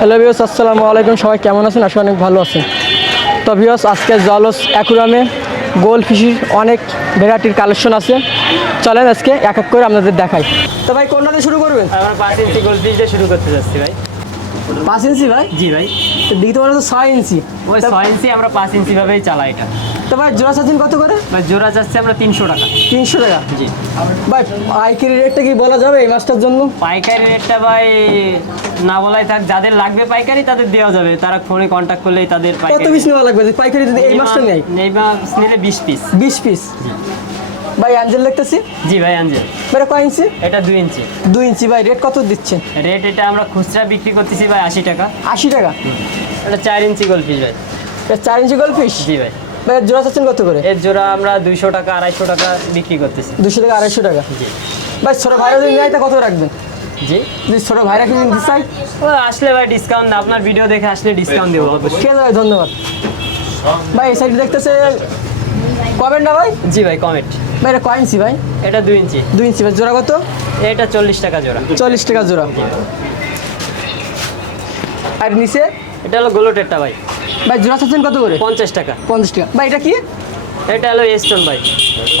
Hello বিয়স আসসালামু আলাইকুম। সবাই কেমন আছেন? আসলে অনেক ভালো আছেন। তো বিয়স আজকে জলস অ্যাকুরামে গোল ফিশির অনেক ভ্যারাইটির কালেকশন আছে। চলেন আজকে এক এক করে আপনাদের দেখাই। তো ভাই কোনটাতে শুরু করবেন? আমরা পাঁচ ইঞ্চি গোল পিস দিয়ে শুরু করতে যাচ্ছি ভাই। পাঁচ ইঞ্চি ভাই? জি ভাই। দিতে পারে তো ছয় ইঞ্চি। ওই ছয় ইঞ্চি আমরা পাঁচ ইঞ্চি ভাবেই চালাই এটা। তো ভাই জোড়া চাচ্ছেন কত করে? ভাই জোড়া যাচ্ছে আমরা তিনশো টাকা। তিনশো টাকা? জি। ভাই পাইকারি রেটটা কি বলা যাবে এই মাছটার জন্য? পাইকারি রেটটা ভাই না বলাই থাক যাদের লাগবে পাইকারি তাদের দেওয়া যাবে। তারা ফোনে কন্ট্যাক্ট করলেই তাদের কত পিস নেওয়া লাগবে? পাইকারি যদি এই মাছটা নেই এই মাছ নিলে বিশ পিস। বিশ পিস? ভাই আঞ্জেল দেখতেছি? জি ভাই আঞ্জেল ভাই কয় ইঞ্চি? এটা দুই ইঞ্চি। দুই ইঞ্চি ভাই রেট কত দিচ্ছেন? রেট এটা আমরা খুচরা বিক্রি করতেছি ভাই আশি টাকা। আশি টাকা? এটা চার ইঞ্চি গোল পিস ভাই। এটা চার ইঞ্চি গোল ফিশ জি ভাই। এর জোড়া চাচ্ছেন কত করে? এর জোড়া আমরা দুইশো টাকা আড়াইশো টাকা বিক্রি করতেছি। দুশো টাকা আড়াইশো টাকা? জি। ভাই ছোটো ভাইরা যদি নেয় তা কত রাখবেন? জি। যদি ছোটো ভাইরা কিনে নিতে চাই ও, আসলে ভাই ডিসকাউন্ট আপনার ভিডিও দেখে আসলে ডিসকাউন্ট দেবো অবশ্যই। ঠিক আছে ভাই ধন্যবাদ। ভাই এই সাইড দেখতেছে কবেন না ভাই? জি ভাই কমেন্ট ভাই এটা কয় ইঞ্চি ভাই? এটা দুই ইঞ্চি। দুই ইঞ্চি ভাই জোড়া কত? এটা চল্লিশ টাকা জোড়া। চল্লিশ টাকা জোড়া। আর নিচে? এটা হলো গোলোটেরটা ভাই। ভাই জোড়া চাচ্ছেন কত করে? পঞ্চাশ টাকা। পঞ্চাশ টাকা। ভাই এটা কি? এটা হলো স্টোন ভাই।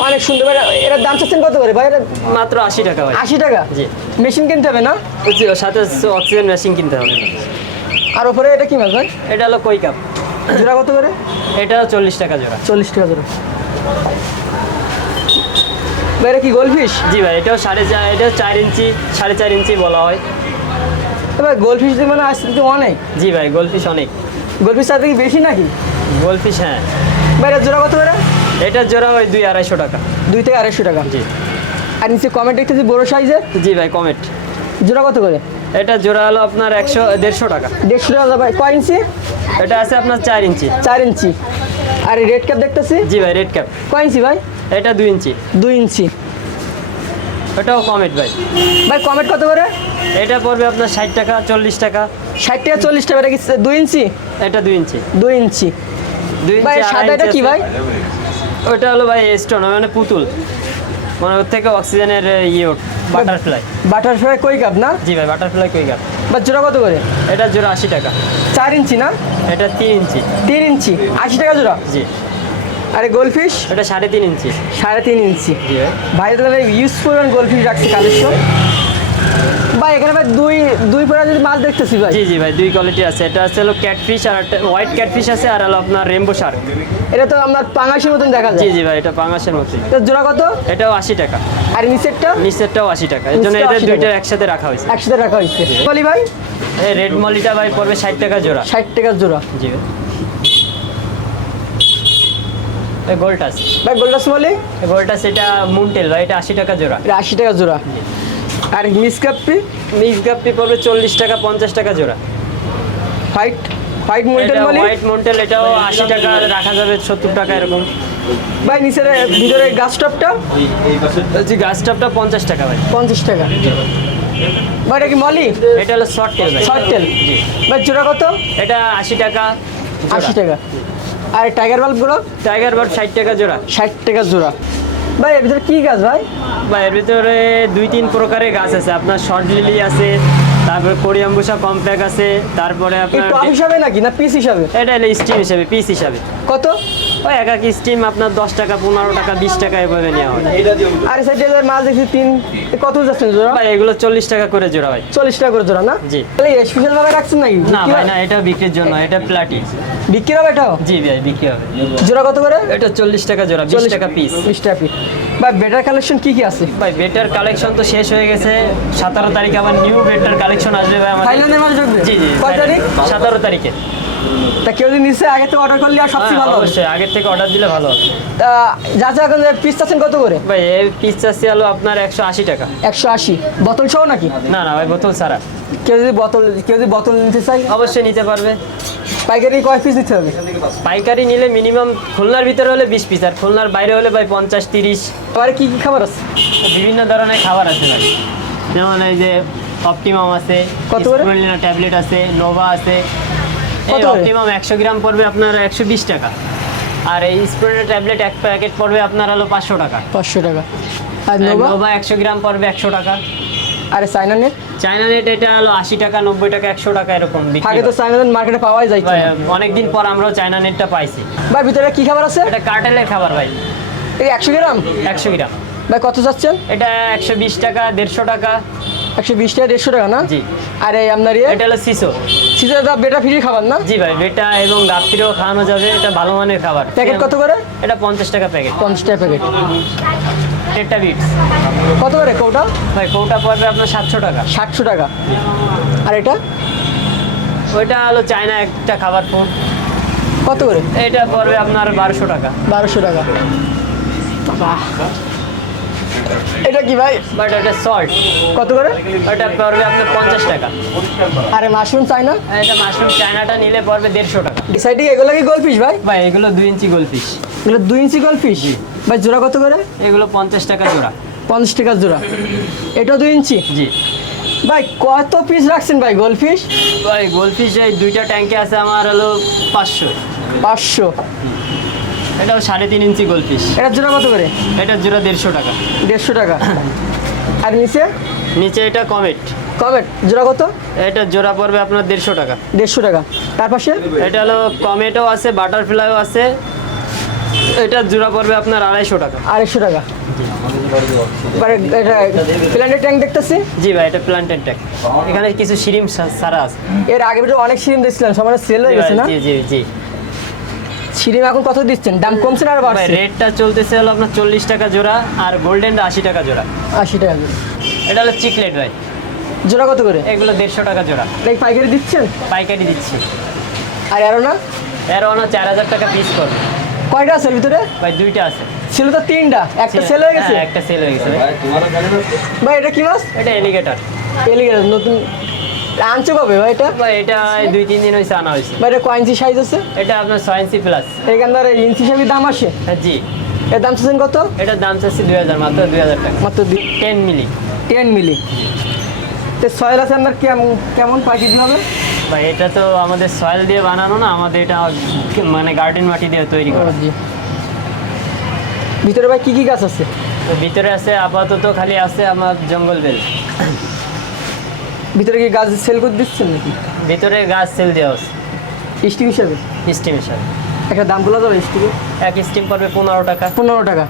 অনেক সুন্দর। ভাই এটার দাম চাচ্ছেন কত করে? ভাই এটা মাত্র আশি টাকা ভাই। আশি টাকা? জি। মেশিন কিনতে হবে না? জি, সাথে অক্সিজেন মেশিন কিনতে হবে। আর ওপরে এটা কি মাছ ভাই? এটা হলো কই কাপ জোড়া কত করে? এটা চল্লিশ টাকা জোড়া। চল্লিশ টাকা জোড়া। ভাই এটা কি গোল ফিশ জি ভাই এটাও সাড়ে চার এটাও চার ইঞ্চি সাড়ে চার ইঞ্চি বলা হয়। ভাই গোল ফিশ মানে আসতে তো অনেক। জি ভাই গোলফিশ অনেক। গোল ফিশ তার থেকে বেশি নাকি? গোলফিশ হ্যাঁ। ভাই জোড়া কত করে? এটা জোড়া ওই দুই আড়াইশো টাকা। দুই থেকে আড়াইশো টাকা। জি। আর নিচে কমেন্ট দেখতেছি বড় সাইজের জি ভাই কমেন্ট জোড়া কত করে? এটা জোড়া হলো আপনার একশো দেড়শো টাকা। দেড়শো টাকা ভাই কয় ইঞ্চি? এটা আছে আপনার চার ইঞ্চি। চার ইঞ্চি। আর রেড ক্যাপ দেখতেছি? জি ভাই রেড ক্যাপ কয় ইঞ্চি ভাই? এটা দুই ইঞ্চি। দুই ইঞ্চি। ওটাও কমেট ভাই। ভাই কমেন্ট কত করে? এটা পড়বে আপনার ষাট টাকা চল্লিশ টাকা। ষাট টাকা চল্লিশ টাকা এটা কি দুই ইঞ্চি? এটা দুই ইঞ্চি। দুই ইঞ্চি। ভাই সাদা এটা কি ভাই? ওটা হলো ভাই স্টোন মানে পুতুল। মানে ওর থেকে অক্সিজেনের ইয়ে বাটারফ্লাই বাটারফ্লাই কই কাপ না? জি ভাই বাটারফ্লাই কই গাছ বা জোড়া কত করে? এটা জোড়া আশি টাকা। চার ইঞ্চি না? এটা তিন ইঞ্চি। তিন ইঞ্চি। আশি টাকা জোড়া? জি। আরে গোল ফিশ এটা সাড়ে তিন ইঞ্চি। সাড়ে তিন ইঞ্চি। ভাই। তাহলে ইউজফুল গোল ফিশ রাখছে কালেকশন। ভাই এখানে ভাই দুই দুই পরে যদি মাছ দেখতেছি ভাই। জি জি ভাই দুই কোয়ালিটি আছে। এটা আছে হলো ক্যাটফিশ আর একটা হোয়াইট ক্যাটফিশ আছে আর হলো আপনার রেমবো শার্ক এটা তো আপনার পাঙাশের মতন দেখা জি যায়। জি ভাই এটা পাঙাশের মতোই। তো জোড়া কত? এটাও আশি টাকা। আর নিচেরটা? নিচেরটাও আশি টাকা। এর জন্য এদের দুইটা একসাথে রাখা হয়েছে। একসাথে রাখা হয়েছে। বলি ভাই। এই রেড মলিটা ভাই পড়বে ষাট টাকা জোড়া। ষাট টাকা জোড়া। জি ভাই। এই গোলটাস ভাই গোল্ডাস বলি? এই গোলটাস এটা মুনটেল ভাই এটা আশি টাকা জোড়া। এটা আশি টাকা জোড়া। আর মিস কাপ্পি মিক্স গাপ্পি পড়বে চল্লিশ টাকা পঞ্চাশ টাকা জোড়া। হোয়াইট হোয়াইট এটা বলি হোয়াইট মন্টেল এটাও আশি টাকা রাখা যাবে সত্তর টাকা এরকম। ভাই নিচের ভিতরে গাছ টপটা? বলছি গাছ টপটা পঞ্চাশ টাকা ভাই। পঞ্চাশ টাকা। ভাই এটা কি মলি এটা হলো শর্ট টেল ভাই। Short tail ji. ভাই জোড়া কত? এটা আশি টাকা আশি টাকা। আর টাইগার বাল্ব বাল্বগুলো? টাইগার বাল্ব ষাট টাকা জোড়া। ষাট টাকা জোড়া। ভাই এর ভিতরে কি গাছ ভাই? ভাই এর ভিতরে দুই তিন প্রকারের গাছ আছে। আপনার শর্ট লিলি আছে তারপরে কোরিয়াম্বুসা কমপ্যাক আছে তারপরে আপনার টপ হিসাবে নাকি না পিস হিসাবে? এটা হলো স্টিম হিসাবে পিস হিসাবে। কত? ওই এক এক স্টিম আপনার দশ টাকা পনেরো টাকা বিশ টাকা এভাবে নেওয়া হয়। আর সাইডে মাছ দেখছি তিন কত যাচ্ছেন জোড়া? ভাই এগুলো চল্লিশ টাকা করে জোড়া ভাই। চল্লিশ টাকা করে জোড়া না? জি। তাহলে স্পেশাল ভাবে রাখছেন নাকি? না ভাই না এটা বিক্রির জন্য এটা প্লাটি বিক্রি হবে এটাও? জি ভাই বিক্রি হবে। জোড়া কত করে? এটা চল্লিশ টাকা জোড়া বিশ টাকা পিস বিশ টাকা পিস ভাই বেটার কালেকশন কি কি আছে? ভাই বেটার কালেকশন তো শেষ হয়ে গেছে। সতেরো তারিখে আবার নিউ বেটার কালেকশন আসবে ভাই আমাদের। থাইল্যান্ডের ঢুকবে? জি জি কয় তারিখ? সতেরো তারিখে। তা কেউ যদি নিচে আগে তো অর্ডার করলে আর সবচেয়ে হ্যাঁ, ভালো অবশ্যই আগের থেকে অর্ডার দিলে ভালো হবে। তা যাচ্ছে এখন পিস চাচ্ছেন কত করে? ভাই এই পিস চাচ্ছি হলো আপনার একশো আশি টাকা। একশো আশি। বোতল সহ নাকি? না না ভাই বোতল ছাড়া। কেউ যদি বোতল কেউ যদি বোতল নিতে চাই অবশ্যই নিতে পারবে। পাইকারি কয় পিস দিতে হবে? পাইকারি নিলে মিনিমাম খুলনার ভিতরে হলে বিশ পিস আর খুলনার বাইরে হলে ভাই পঞ্চাশ তিরিশ। আবার কি কি খাবার আছে? বিভিন্ন ধরনের খাবার আছে ভাই। যেমন এই যে অপটিমাম আছে কত করে? ট্যাবলেট আছে নোভা আছে কত? অপটিমাম একশো গ্রাম পড়বে আপনার একশো বিশ টাকা। আর এই স্প্রেনের ট্যাবলেট এক প্যাকেট পড়বে আপনার হলো পাঁচশো টাকা। পাঁচশো টাকা। আর নোভা নোভা একশো গ্রাম পড়বে একশো টাকা। আরে চাইনা নেট চায়না নেট এটা হলো আশি টাকা নব্বই টাকা একশো টাকা এরকম বিক্রি আগে তো। চাইনা নেট মার্কেটে পাওয়াই যায় অনেকদিন পর আমরাও চায়না নেটটা পাইছি। ভাই ভিতরে কি খাবার আছে? এটা কার্টেলের খাবার ভাই। এই একশো গ্রাম? একশো গ্রাম। ভাই কত চাচ্ছেন? এটা একশো বিশ টাকা দেড়শো টাকা। একশো বিশ টাকা দেড়শো টাকা না? জি। আর এই আপনার ইয়ে? এটা হলো সিসো সিজনের দাম বেটা ফ্রি খাবার না? জি ভাই বেটা এবং গাপ্তিরেও খাওয়ানো যাবে এটা ভালো মানের খাবার। প্যাকেট কত করে? এটা পঞ্চাশ টাকা প্যাকেট। পঞ্চাশ টাকা প্যাকেট। টেট্টা বিটস। কত করে কৌটা? ভাই কৌটা পড়বে আপনার সাতশো টাকা। ষাটশো টাকা। আর এটা? ওইটা হলো চায়না একটা খাবার ফুড কত করে? এটা পড়বে আপনার বারোশো টাকা। বারোশো টাকা। বাহ। এটা কি ভাই? বাট এটা সল্ট কত করে? ওটা পড়বে আপনার পঞ্চাশ টাকা। আরে মাশরুম চাই না এটা মাশরুম চায়নাটা নিলে পড়বে দেড়শো টাকা। ডিসাইডিং এগুলো কি গোল পিস ভাই? ভাই এগুলো দুই ইঞ্চি গোলফিশ এগুলো দুই ইঞ্চি গোল পিস ভাই জোড়া কত করে? এগুলো পঞ্চাশ টাকা জোড়া। পঞ্চাশ টাকা জোড়া। এটা দুই ইঞ্চি? জি। ভাই কত পিস রাখছেন ভাই গোল ফিশ ভাই গোলফিশ এই দুইটা ট্যাঙ্কে আছে আমার হলো পাঁচশো। পাঁচশো। এটাও সাড়ে তিন ইঞ্চি গোলফিশ এটা জোড়া কত করে? এটা জোড়া দেড়শো টাকা। দেড়শো টাকা। আর নিচে? নিচে এটা কমেট। কমেট? জোড়া কত? এটা জোড়া পড়বে আপনার দেড়শো টাকা। দেড়শো টাকা। তার পাশে? এটা হলো কমেটও আছে বাটারফ্লাইও আছে। এটা জোড়া পড়বে আপনার আড়াইশো টাকা। আড়াইশো টাকা। প্ল্যান্টের ট্যাঙ্ক দেখতেছি? জি ভাই এটা প্লান্টেড ট্যাক এখানে কিছু সিরিম সারা আছে। এর আগে অনেক সিরিম দিচ্ছিলাম সবার সেল হয়ে গেছে না? জি জি জি। সিরিম এখন কত দিচ্ছেন? দাম কমছে না আর বাড়ছে? রেটটা চলতেছে হলো আপনার চল্লিশ টাকা জোড়া আর গোল্ডেনটা আশি টাকা জোড়া। আশি টাকা করে। এটা হলো চিকলেট ভাই। জোড়া কত করে? এগুলো দেড়শো টাকা জোড়া। এই পাইকারি দিচ্ছেন? পাইকারি দিচ্ছি। আর আরও না এর অন্য চার হাজার টাকা পিস করবে কয়টা আছে ভিতরে? ভাই দুইটা আছে। ছিল তো তিনটা। একটা সেল হয়ে গেছে? হ্যাঁ, একটা সেল হয়ে গেছে। ভাই। ভাই এটা কি মাছ? এটা এলিগেটর এলিগেটার নতুন আনছো কবে ভাই এটা? ভাই এটা দুই তিন দিন হয়েছে আনা হয়েছে ভাই এটা কয় ইঞ্চি সাইজ আছে? এটা আপনার ছয় ইঞ্চি প্লাস এখানকার ইঞ্চি হিসাবে দাম আসে? হ্যাঁ জি। এর দাম চাচ্ছেন কত? এটার দাম চাচ্ছি দুই হাজার মাত্র দুই হাজার টাকা। মাত্র টেন মিলি টেন মিলি তো সয়েল আছে আপনার কেমন কেমন পাইকারি হবে? ভাই এটা তো আমাদের সয়েল দিয়ে বানানো না আমাদের এটা মানে গার্ডেন মাটি দিয়ে তৈরি করা। জি। ভিতরে ভাই কি কি গাছ আছে? ভিতরে আছে আপাতত খালি আছে আমার জঙ্গল বেল। ভিতরে কি গাছ সেল করে দিচ্ছেন নাকি? ভিতরে গাছ সেল দেওয়া আছে স্টিক হিসাবে? স্টিম হিসাবে। একটা দাম বলা যাবে স্টিকে এক স্টিম পড়বে পনেরো টাকা। পনেরো টাকা।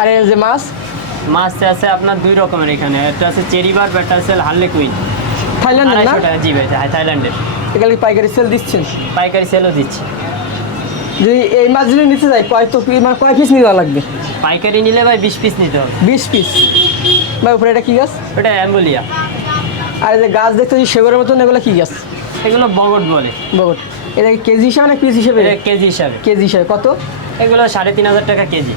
আর এই যে মাছ? মাছ আছে আপনার দুই রকমের এখানে। একটা আছে চেরি বার একটা আছে হার্লে কুইন। থাইল্যান্ডের না? জি ভাই হ্যাঁ, থাইল্যান্ডের। এগুলো কি পাইকারি সেল দিচ্ছেন? পাইকারি সেলও দিচ্ছি। যদি এই মাছ যদি নিতে যাই কয় তো মানে কয় পিস নিতে লাগবে? পাইকারি নিলে ভাই বিশ পিস নিতে হবে। বিশ পিস ভাই উপরে এটা কি গাছ? ওটা অ্যাম্বুলিয়া। আর এই যে গাছ দেখতে সেগরের মতন এগুলো কি গাছ? এগুলো বগট বলে। বগট। এটা কি কেজি হিসাবে না পিস হিসেবে? এটা কেজি হিসাবে। কেজি হিসাবে। কত? এগুলো সাড়ে তিন হাজার টাকা কেজি।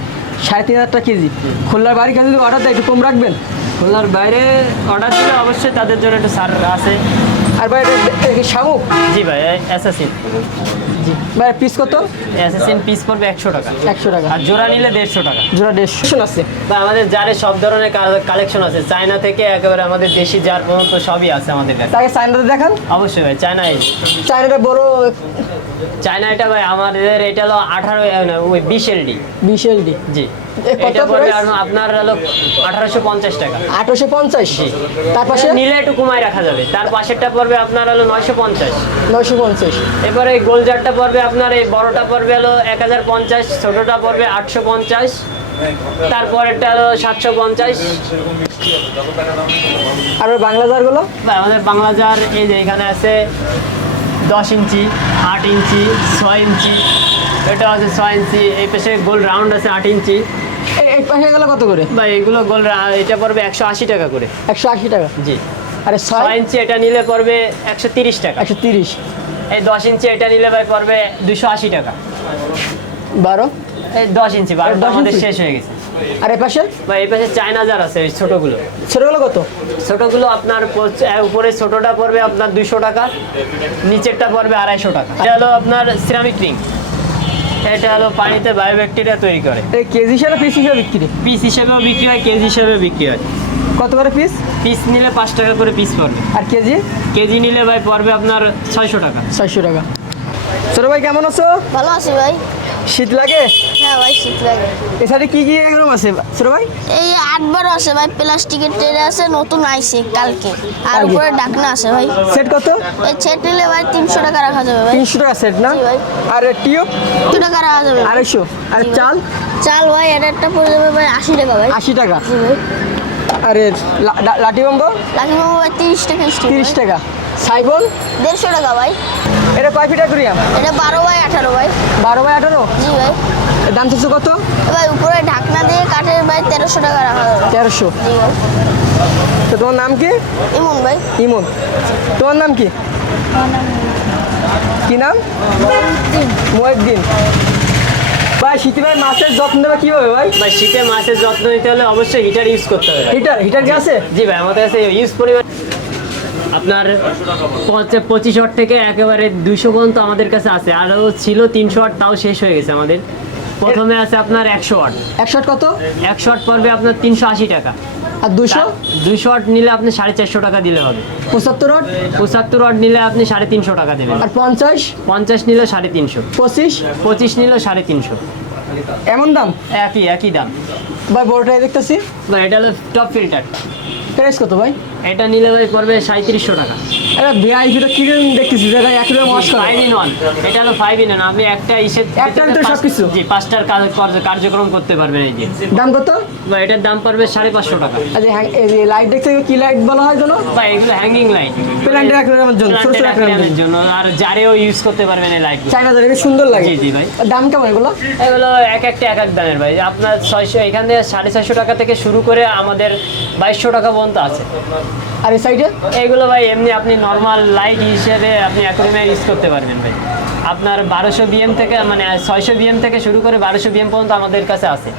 সাড়ে তিন হাজার টাকা কেজি। খুলনার বাড়ি কাছে যদি অর্ডার দেয় একটু কম রাখবেন? খুলনার বাইরে অর্ডার দিলে অবশ্যই তাদের জন্য একটু সার আছে। আর ভাই এটা এটা শামুক? জি ভাই অ্যাসাসিন জি। ভাই পিস কত? অ্যাসাসিন পিস পড়বে একশো টাকা। একশো টাকা। আর জোড়া নিলে দেড়শো টাকা। জোড়া দেড়শো। আছে ভাই আমাদের জারে সব ধরনের কালেকশন আছে চায়না থেকে একেবারে আমাদের দেশি জার পর্যন্ত সবই আছে আমাদের কাছে। তাকে চায়নাতে দেখান। অবশ্যই ভাই চায়না এই চাইনাটা বড় চায়না এটা ভাই আমাদের এটা হলো আঠারো ওই বিশ এলডি বিশ এলডি জি। এটা পড়বে আপনার হলো আঠারোশো পঞ্চাশ টাকা। আঠারোশো পঞ্চাশ। তার পাশে? নিলে একটু কমায় রাখা যাবে। তার পাশেরটা পড়বে আপনার হলো এবারে এই গোল জারটা পড়বে আপনার এই বড়টা পড়বে হলো ছোটোটা পড়বে আটশো পঞ্চাশ। তারপরেরটা হলো সাতশো পঞ্চাশ। আর বাংলা জারগুলো? আমাদের বাংলা জার এই যে এখানে আছে দশ ইঞ্চি আট ইঞ্চি ছয় ইঞ্চি। এটা আছে ছয় ইঞ্চি। এই পাশে গোল রাউন্ড আছে আট ইঞ্চি। এই পাশে গেলো কত করে? বা এগুলো গোল এটা পড়বে একশো আশি টাকা করে। একশো আশি টাকা? জি। আরে ছয়? ইঞ্চি এটা নিলে পড়বে একশো তিরিশ টাকা। একশো তিরিশ। এই দশ ইঞ্চি এটা নিলে ভাই পড়বে দুশো আশি টাকা। বারো? এই দশ ইঞ্চি বারো 10 ইঞ্চি? শেষ হয়ে গেছে। আর এ পাশে? বা এই পাশে চায়না জার আছে ওই ছোটোগুলো। ছোটগুলো কত? ছোটোগুলো আপনার উপরে ছোটোটা পড়বে আপনার দুশো টাকা নিচেরটা পড়বে আড়াইশো টাকা। এটা হলো আপনার সিরামিক রিং এটা হলো পানিতে বায়ো ব্যাকটেরিয়া তৈরি করে। এই কেজি হিসাবে পিস হিসাবে বিক্রি? পিস হিসেবেও বিক্রি হয় কেজি হিসাবে বিক্রি হয়। কত করে পিস পিস নিলে পাঁচ টাকা করে পিস পড়বে। আর কেজি? কেজি নিলে ভাই পড়বে আপনার ছয়শো টাকা। ছয়শো টাকা। ছোট ভাই কেমন আছো? ভালো আছি ভাই। শীত লাগে? ভাই শীত লাগে। এছাড়া কি কি একরকম আছে ছোট ভাই? এই আটবার আছে ভাই প্লাস্টিকের ট্রে আছে নতুন আইছে কালকে। আর উপরে ঢাকনা আছে ভাই। সেট কত? এই সেট নিলে ভাই তিনশো টাকা রাখা যাবে ভাই। তিনশো টাকা সেট না? আর টিউব? তিনশো টাকা রাখা যাবে ভাই। আড়াইশো। আর চাল? চাল ভাই এটা একটা পড়ে যাবে ভাই আশি টাকা ভাই। আশি টাকা। জি ভাই। আর এ লা- লা- লাঠি বম্ব ভাই তিরিশ টাকা স্টিক তিরিশ টাকা। সাইবল? দেড়শো টাকা ভাই। এটা কয় ফিট অ্যাকুরিয়াম এটা বারো বাই আঠারো ভাই। বারো বাই আঠারো? জি ভাই। দাম চাচ্ছে কত? ভাই উপরে ঢাকনা দিয়ে কাঠের ভাই তেরোশো টাকা রাখা তেরোশো। তো তোমার নাম কি? ইমন ভাই। ইমন। তোমার নাম কি? কি নাম? মহিউদ্দিন। ভাই শীতে ভাই মাছের যত্ন নেবে কীভাবে ভাই? ভাই শীতে মাছের যত্ন নিতে হলে অবশ্যই হিটার ইউজ করতে হবে। হিটার হিটার কি আছে? জি ভাই আমাদের কাছে ইউজ পরিমাণ আপনার পঁচিশ ওয়াট থেকে একেবারে দুইশো পর্যন্ত আমাদের কাছে আছে। আরও ছিল তিনশো ওয়াট তাও শেষ হয়ে গেছে আমাদের। প্রথমে আছে আপনার একশো ওয়াট একশো কত? একশো ওয়াট পড়বে আপনার তিনশো আশি টাকা। আর দুশো দুইশো ওয়াট নিলে আপনি সাড়ে চারশো টাকা দিলে হবে। পঁচাত্তর ওয়াট পঁচাত্তর ওয়াট নিলে আপনি সাড়ে তিনশো টাকা দেবেন। আর পঞ্চাশ? পঞ্চাশ নিলে সাড়ে তিনশো। পঁচিশ? পঁচিশ নিলে সাড়ে তিনশো। এমন দাম? একই একই দাম। ভাই বড়টাই দেখতেছি। বা এটা হলো টপ ফিল্টার প্রাইস কত ভাই? এটা নিলে ভাই পড়বে সাঁত্রিশশো টাকা। এটা ভিআইপিটা কীরকম দেখতেছি জায়গায় একরকম ওয়াশ করা ফাইভ ইন ওয়ান এটা হলো ফাইভ ইন ওয়ান আপনি একটা ইসের একটার ভিতরে পাঁচ- সবকিছু? জি পাঁচটার কাজ কার্য- কার্যক্রম করতে পারবেন এই যে। দাম কত? বা এটার দাম পড়বে সাড়ে পাঁচশো টাকা। আচ্ছা হ্যাঁ এই যে লাইট দেখতে কি লাইট বলা হয় জানো বা এগুলো হ্যাঙ্গিং লাইট প্ল্যান্টের অ্যাকুরিয়ামের জন্য ছোট ছোট জন্য। আর জারেও ইউজ করতে পারবেন এই লাইট চাইনা যাবে সুন্দর লাগে। জি, জি ভাই। দাম কেমন এগুলো? এগুলো এক একটা এক এক দামের ভাই। আপনার ছয়শো এখান থেকে সাড়ে ছয়শো টাকা থেকে শুরু করে আমাদের বাইশশো টাকা পর্যন্ত আছে। আর এই সাইডে এইগুলো ভাই এমনি আপনি নর্মাল লাইট হিসেবে আপনি অ্যাকোরিয়ামে ইউজ করতে পারবেন ভাই। আপনার বারোশো বিএম থেকে মানে ছয়শো বিএম থেকে শুরু করে বারোশো বিএম পর্যন্ত আমাদের কাছে আছে।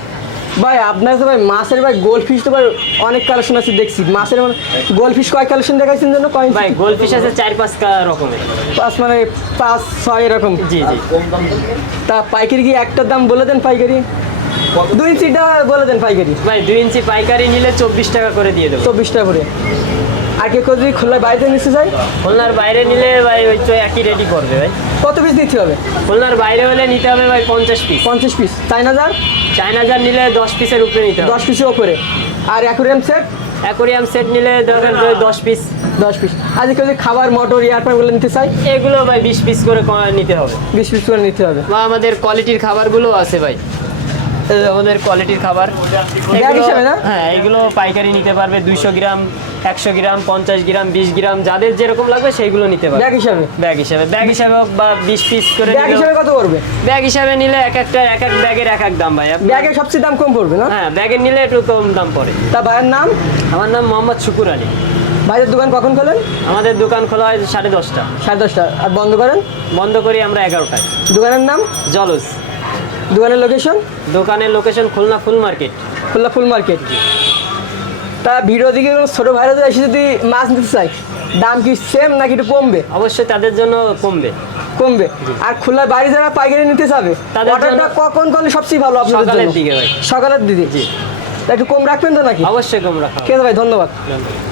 ভাই আপনার তো ভাই মাছের ভাই গোল্ড ফিশ তো ভাই অনেক কালেকশন আছে দেখছি। মাছের মানে গোল্ড ফিশ কয় কালেকশন দেখাইছেন জন্য কয় ভাই গোল্ড ফিশ আছে চার পাঁচ রকমের। পাঁচ মানে পাঁচ ছয় এরকম। জি জি। তা পাইকারি কি একটার দাম বলে দেন পাইকারি? দুই ইঞ্চিটা বলে দেন পাইকারি। ভাই দুই ইঞ্চি পাইকারি নিলে চব্বিশ টাকা করে দিয়ে দেবো। চব্বিশ টাকা করে। আর কেউ কেউ যদি খোলায় বাইরে নিতে চাই খুলনার বাইরে নিলে ভাই ওই তো একই রেডি করবে ভাই। কত পিস দিতে হবে? খুলনার বাইরে হলে নিতে হবে ভাই পঞ্চাশ পিস পঞ্চাশ পিস চাইনা যার চায়না জার নিলে দশ পিসের উপরে নিতে হবে। দশ পিসের উপরে। আর অ্যাকোরিয়াম সেট অ্যাকোরিয়াম সেট নিলে দরকার পড়ে দশ পিস দশ পিস আর কেউ যদি খাবার মোটর ইয়ারপারগুলো নিতে চাই এগুলো ভাই বিশ পিস করে নিতে হবে। বিশ পিস করে নিতে হবে। বা আমাদের কোয়ালিটির খাবারগুলো আছে ভাই। আমাদের কোয়ালিটির খাবার? হ্যাঁ এগুলো পাইকারি নিতে পারবে দুইশো গ্রাম। একশো গ্রাম পঞ্চাশ গ্রাম বিশ গ্রাম যাদের যেরকম লাগবে সেইগুলো নিতে পারবে ব্যাগ হিসাবে? ব্যাগ হিসাবে। ব্যাগ হিসাবে হোক বা বিশ পিস করে ব্যাগ হিসাবে কত পড়বে? ব্যাগ হিসাবে নিলে এক একটা এক এক ব্যাগের এক এক দাম ভাই। ব্যাগের সবচেয়ে দাম কম পড়বে না? হ্যাঁ ব্যাগের নিলে একটু কম দাম পড়ে। তা ভাইয়ের নাম? আমার নাম মোহাম্মদ শুকুর আলী। ভাইয়ের দোকান কখন খোলেন? আমাদের দোকান খোলা হয় সাড়ে দশটা। সাড়ে দশটা। আর বন্ধ করেন? বন্ধ করি আমরা এগারোটায়। দোকানের নাম? জলস। দোকানের লোকেশন দোকানের লোকেশন খুলনা ফুল মার্কেট। খুলনা ফুল মার্কেট। তা ভিডিও দিকে ছোট ভাইরা এসে যদি মাছ নিতে চাই দাম কি সেম নাকি একটু কমবে অবশ্যই তাদের জন্য কমবে কমবে আর খোলা বাইরে যারা পাইকারি নিতে চাবে অর্ডারটা কখন করলে সবচেয়ে ভালো আপনাদের সকালের? দিকে ভাই। সকালের দিকে তা একটু কম রাখবেন তো নাকি অবশ্যই কম রাখা হবে। ঠিক আছে ভাই ধন্যবাদ ধন্যবাদ।